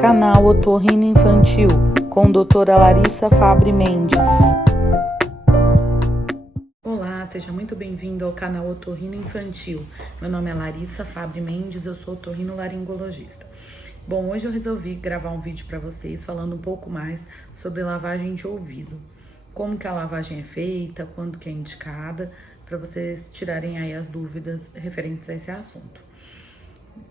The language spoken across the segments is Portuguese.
Canal Otorrino Infantil, com doutora Larissa Fabre Mendes. Olá, seja muito bem-vindo ao canal Otorrino Infantil. Meu nome é Larissa Fabre Mendes, eu sou otorrinolaringologista. Bom, hoje eu resolvi gravar um vídeo para vocês falando um pouco mais sobre lavagem de ouvido. Como que a lavagem é feita, quando que é indicada, para vocês tirarem aí as dúvidas referentes a esse assunto.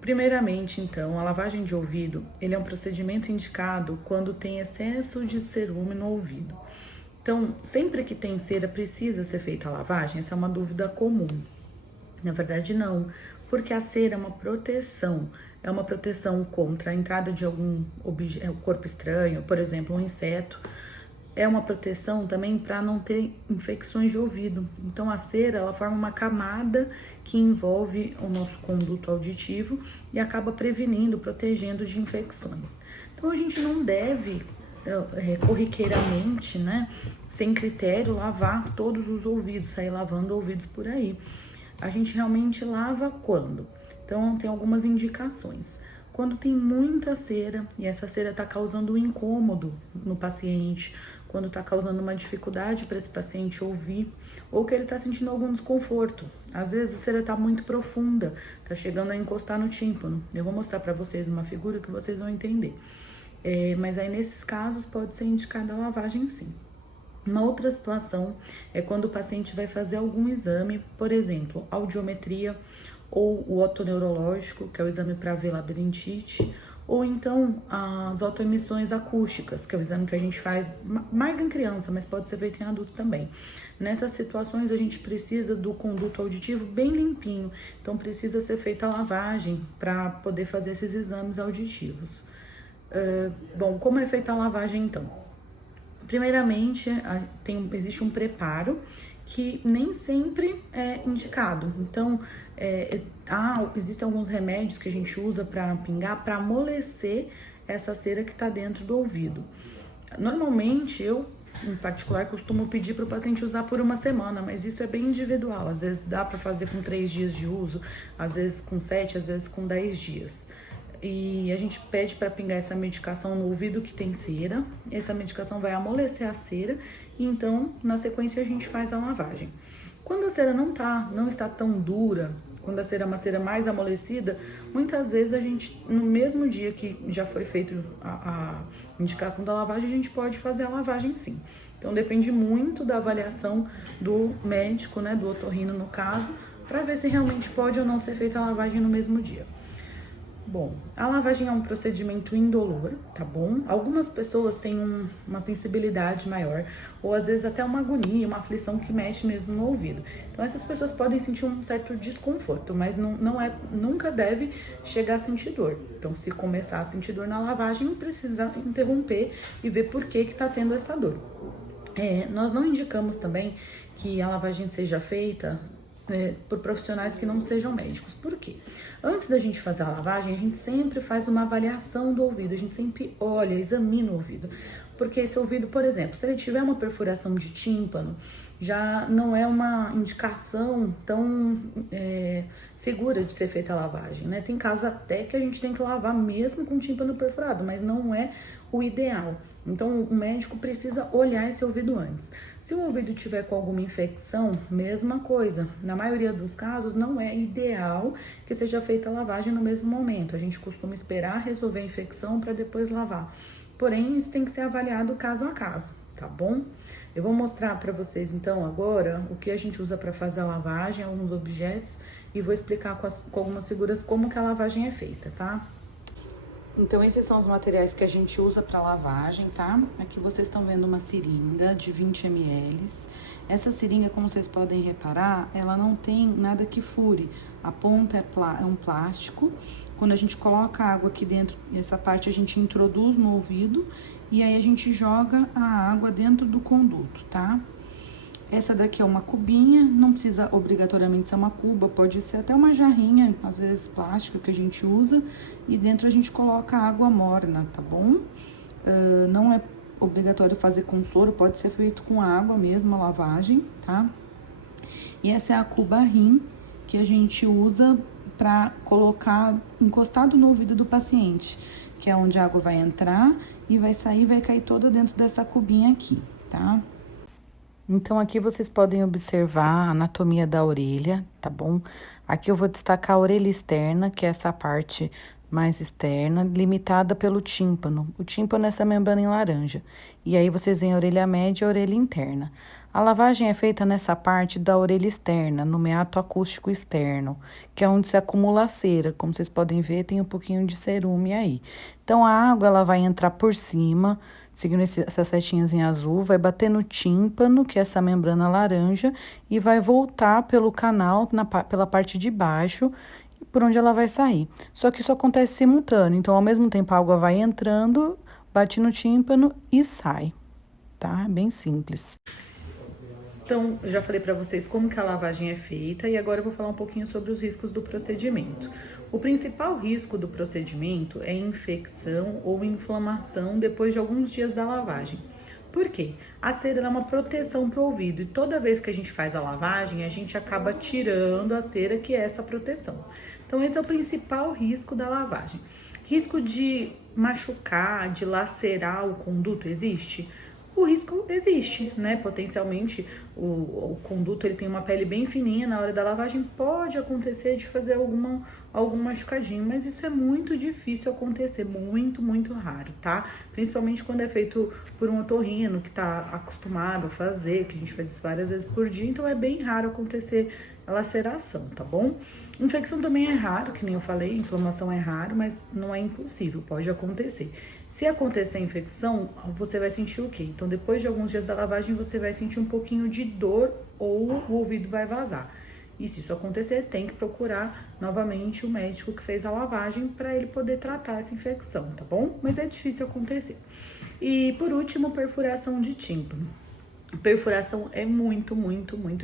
Primeiramente, então, a lavagem de ouvido, ele é um procedimento indicado quando tem excesso de cerume no ouvido. Então, sempre que tem cera, precisa ser feita a lavagem? Essa é uma dúvida comum. Na verdade, não, porque a cera é uma proteção contra a entrada de algum corpo estranho, por exemplo, um inseto. É uma proteção também para não ter infecções de ouvido. Então, a cera, ela forma uma camada que envolve o nosso conduto auditivo e acaba prevenindo, protegendo de infecções. Então, a gente não deve, corriqueiramente, né, sem critério, lavar todos os ouvidos, sair lavando ouvidos por aí. A gente realmente lava quando? Então, tem algumas indicações. Quando tem muita cera e essa cera está causando um incômodo no paciente, quando está causando uma dificuldade para esse paciente ouvir, ou que ele está sentindo algum desconforto. Às vezes a cera está muito profunda, está chegando a encostar no tímpano. Eu vou mostrar para vocês uma figura que vocês vão entender. Mas aí nesses casos pode ser indicada a lavagem sim. Uma outra situação é quando o paciente vai fazer algum exame, por exemplo, audiometria, ou o otoneurológico, que é o exame para ver labirintite, ou então as otoemissões acústicas, que é o exame que a gente faz mais em criança, mas pode ser feito em adulto também. Nessas situações a gente precisa do conduto auditivo bem limpinho, então precisa ser feita a lavagem para poder fazer esses exames auditivos. Bom, como é feita a lavagem então? Primeiramente, existe um preparo que nem sempre é indicado. Então, existem alguns remédios que a gente usa para pingar, para amolecer essa cera que está dentro do ouvido. Normalmente, eu, em particular, costumo pedir para o paciente usar por uma semana, mas isso é bem individual. Às vezes dá para fazer com 3 dias de uso, às vezes com 7, às vezes com 10 dias. E a gente pede para pingar essa medicação no ouvido que tem cera. Essa medicação vai amolecer a cera e então, na sequência, a gente faz a lavagem. Quando a cera não está tão dura, quando a cera é uma cera mais amolecida, muitas vezes a gente, no mesmo dia que já foi feita a indicação da lavagem, a gente pode fazer a lavagem sim. Então, depende muito da avaliação do médico, né, do otorrino no caso, para ver se realmente pode ou não ser feita a lavagem no mesmo dia. Bom, a lavagem é um procedimento indolor, tá bom? Algumas pessoas têm uma sensibilidade maior, ou às vezes até uma agonia, uma aflição que mexe mesmo no ouvido. Então essas pessoas podem sentir um certo desconforto, mas nunca deve chegar a sentir dor. Então se começar a sentir dor na lavagem, precisa interromper e ver por que tá tendo essa dor. Nós não indicamos também que a lavagem seja feita por profissionais que não sejam médicos. Por quê? Antes da gente fazer a lavagem, a gente sempre faz uma avaliação do ouvido, a gente sempre olha, examina o ouvido. Porque esse ouvido, por exemplo, se ele tiver uma perfuração de tímpano, já não é uma indicação tão segura de ser feita a lavagem, né? Tem casos até que a gente tem que lavar mesmo com o tímpano perfurado, mas não é o ideal. Então, o médico precisa olhar esse ouvido antes. Se o ouvido tiver com alguma infecção, mesma coisa. Na maioria dos casos, não é ideal que seja feita a lavagem no mesmo momento. A gente costuma esperar resolver a infecção para depois lavar. Porém, isso tem que ser avaliado caso a caso, tá bom? Eu vou mostrar para vocês, então, agora, o que a gente usa para fazer a lavagem, alguns objetos, e vou explicar com algumas figuras como que a lavagem é feita, tá? Então, esses são os materiais que a gente usa para lavagem, tá? Aqui vocês estão vendo uma seringa de 20 ml. Essa seringa, como vocês podem reparar, ela não tem nada que fure. A ponta é um plástico. Quando a gente coloca a água aqui dentro, essa parte a gente introduz no ouvido e aí a gente joga a água dentro do conduto, tá? Essa daqui é uma cubinha, não precisa obrigatoriamente ser uma cuba, pode ser até uma jarrinha, às vezes plástica, que a gente usa, e dentro a gente coloca água morna, tá bom? Não é obrigatório fazer com soro, pode ser feito com água mesmo, a lavagem, tá? E essa é a cuba Rim, que a gente usa para colocar encostado no ouvido do paciente, que é onde a água vai entrar e vai sair, vai cair toda dentro dessa cubinha aqui, tá? Então, aqui vocês podem observar a anatomia da orelha, tá bom? Aqui eu vou destacar a orelha externa, que é essa parte mais externa, limitada pelo tímpano. O tímpano é essa membrana em laranja. E aí, vocês veem a orelha média e a orelha interna. A lavagem é feita nessa parte da orelha externa, no meato acústico externo, que é onde se acumula a cera. Como vocês podem ver, tem um pouquinho de cerume aí. Então, a água, ela vai entrar por cima, seguindo essas setinhas em azul, vai bater no tímpano, que é essa membrana laranja, e vai voltar pelo canal, pela parte de baixo, por onde ela vai sair. Só que isso acontece simultâneo, então, ao mesmo tempo, a água vai entrando, bate no tímpano e sai, tá? Bem simples. Então, eu já falei para vocês como que a lavagem é feita e agora eu vou falar um pouquinho sobre os riscos do procedimento. O principal risco do procedimento é infecção ou inflamação depois de alguns dias da lavagem. Por quê? A cera é uma proteção para o ouvido e toda vez que a gente faz a lavagem, a gente acaba tirando a cera, que é essa proteção. Então, esse é o principal risco da lavagem. Risco de machucar, de lacerar o conduto existe? O risco existe, né? Potencialmente, o conduto ele tem uma pele bem fininha, na hora da lavagem pode acontecer de fazer algum machucadinho, mas isso é muito difícil acontecer, muito raro, tá? Principalmente quando é feito por um otorrino que tá acostumado a fazer, que a gente faz isso várias vezes por dia, então é bem raro acontecer a laceração, tá bom? Infecção também é raro, que nem eu falei, inflamação é raro, mas não é impossível, pode acontecer. Se acontecer a infecção, você vai sentir o quê? Então, depois de alguns dias da lavagem, você vai sentir um pouquinho de dor ou o ouvido vai vazar. E se isso acontecer, tem que procurar novamente o médico que fez a lavagem para ele poder tratar essa infecção, tá bom? Mas é difícil acontecer. E, por último, perfuração de tímpano. Perfuração é muito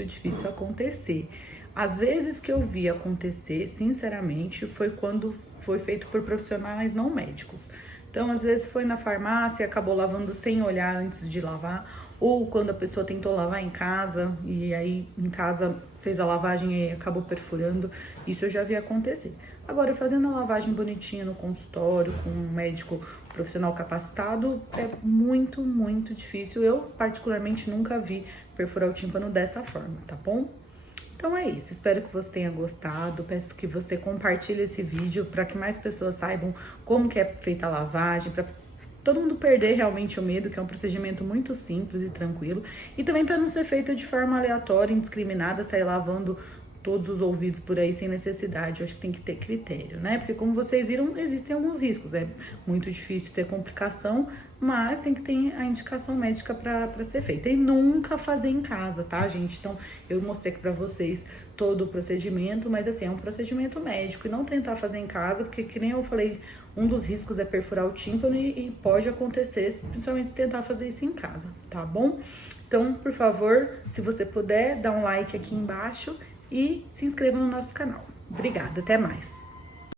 difícil acontecer. Às vezes que eu vi acontecer, sinceramente, foi quando foi feito por profissionais não médicos. Então, às vezes foi na farmácia, acabou lavando sem olhar antes de lavar, ou quando a pessoa tentou lavar em casa, e aí em casa fez a lavagem e acabou perfurando. Isso eu já vi acontecer. Agora, fazendo a lavagem bonitinha no consultório, com um médico profissional capacitado, é muito difícil. Eu, particularmente, nunca vi perfurar o tímpano dessa forma, tá bom? Então é isso, espero que você tenha gostado, peço que você compartilhe esse vídeo para que mais pessoas saibam como que é feita a lavagem, para todo mundo perder realmente o medo, que é um procedimento muito simples e tranquilo, e também para não ser feito de forma aleatória, indiscriminada, sair lavando todos os ouvidos por aí sem necessidade. Eu acho que tem que ter critério, né? Porque como vocês viram, existem alguns riscos, é muito difícil ter complicação, mas tem que ter a indicação médica para ser feita. E nunca fazer em casa, tá, gente? Então, eu mostrei aqui para vocês todo o procedimento, mas assim, é um procedimento médico e não tentar fazer em casa, porque que nem eu falei, um dos riscos é perfurar o tímpano e pode acontecer, principalmente se tentar fazer isso em casa, tá bom? Então, por favor, se você puder, dá um like aqui embaixo e se inscreva no nosso canal. Obrigada, até mais!